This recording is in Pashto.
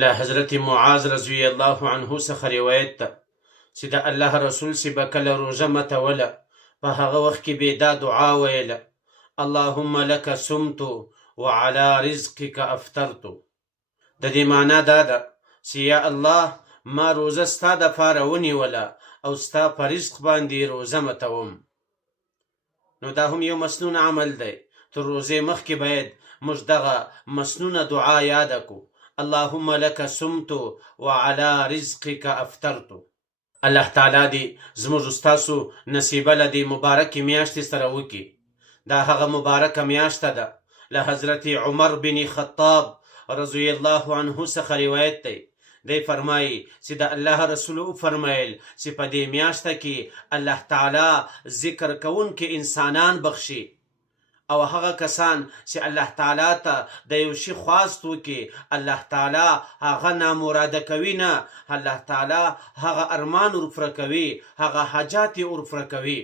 له حضرت معاذ رضی الله عنه څخه روایت ده چې د الله رسول چې به کله روژه ماتوله په هغه وخت کې به دا دعا ویله: اللهم لك صمت وعلى رزقك افطرت. د دې معنا دا ده چې یا الله، ما روژه ستا دپاره ونیوله او ستا په رزق باندې روژه ماتوم. نو دا هم یو مسنون عمل دی. تر روژې مخکې باید موږ دغه مسنونه دعا یاده کړو: اللهم لك صمت وعلى رزقك افطرت. الله تعالی دې زموږ ستاسو نصیبه له دې مبارکې میاشتې سره وکړي. دا هغه مبارکه میاشته ده. له حضرت عمر بن خطاب رضی الله عنه څخه روایت دی. دی فرمایي چې د الله رسول وفرمایل چې په دې میاشته کې الله تعالی ذکر کوونکي انسانان بخشي، او هغه کسان چې الله تعالی ته د یو شي خواست وکړي، الله تعالی هغه نامراده کوي نه، الله تعالی هغه ارمان ورپوره کوي، هغه حاجات یې ورپوره کوي.